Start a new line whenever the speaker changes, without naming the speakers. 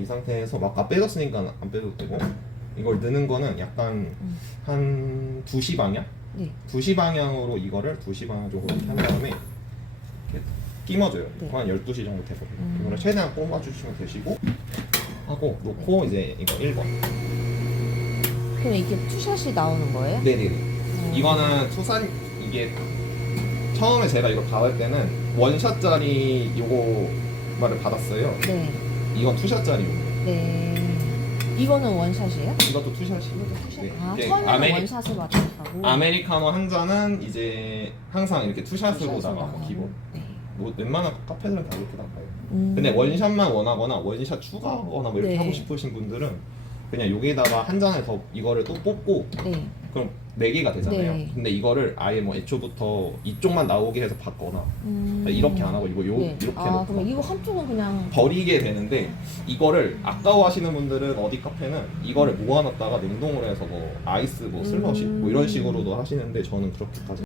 이 상태에서 막 아까 빼줬으니까 안 빼도 되고 이걸 넣는 거는 약간
음.
한 2시 방향?
네.
2시 방향으로 이거를 2시 방향 쪽으로 이렇게 한 다음에 이렇게 끼워줘요.
네.
한 12시 정도 되거든요.
음.
이거를 최대한 뽑아주시면 되시고 하고 놓고 이제 이거 1번.
그럼 이게 투샷이 나오는 거예요?
네네네.
음.
이거는 투산 이게 처음에 제가 이거 받을 때는 원샷짜리 요거 말을 받았어요.
네.
이건 투샷짜리 요거.
네. 이거는 원샷이에요?
이것도.
이것도 투샷.
네.
아
이게
처음에는
아메리-
원샷을 받았다고.
아메리카노 한 잔은 이제 항상 이렇게 투샷으로 나가고. 기본.
네.
뭐 웬만한 카페들은 다 이렇게 나가요.
음.
근데 원샷만 원하거나 원샷 추가하거나 뭐 이렇게
네.
하고 싶으신 분들은 그냥 여기다가 한 잔을 더 이거를 또 뽑고
네.
그럼 네 개가 되잖아요.
네.
근데 이거를 아예 뭐 애초부터 이쪽만 나오게 해서 받거나
음.
이렇게 안 하고 이거 요
네.
이렇게
아 그럼 이거 한쪽은 그냥
버리게 되는데 이거를 아까워하시는 분들은 어디 카페는 이거를 모아놨다가 냉동으로 해서 뭐 아이스 뭐 슬러시
음.
뭐 이런 식으로도 하시는데 저는 그렇게까지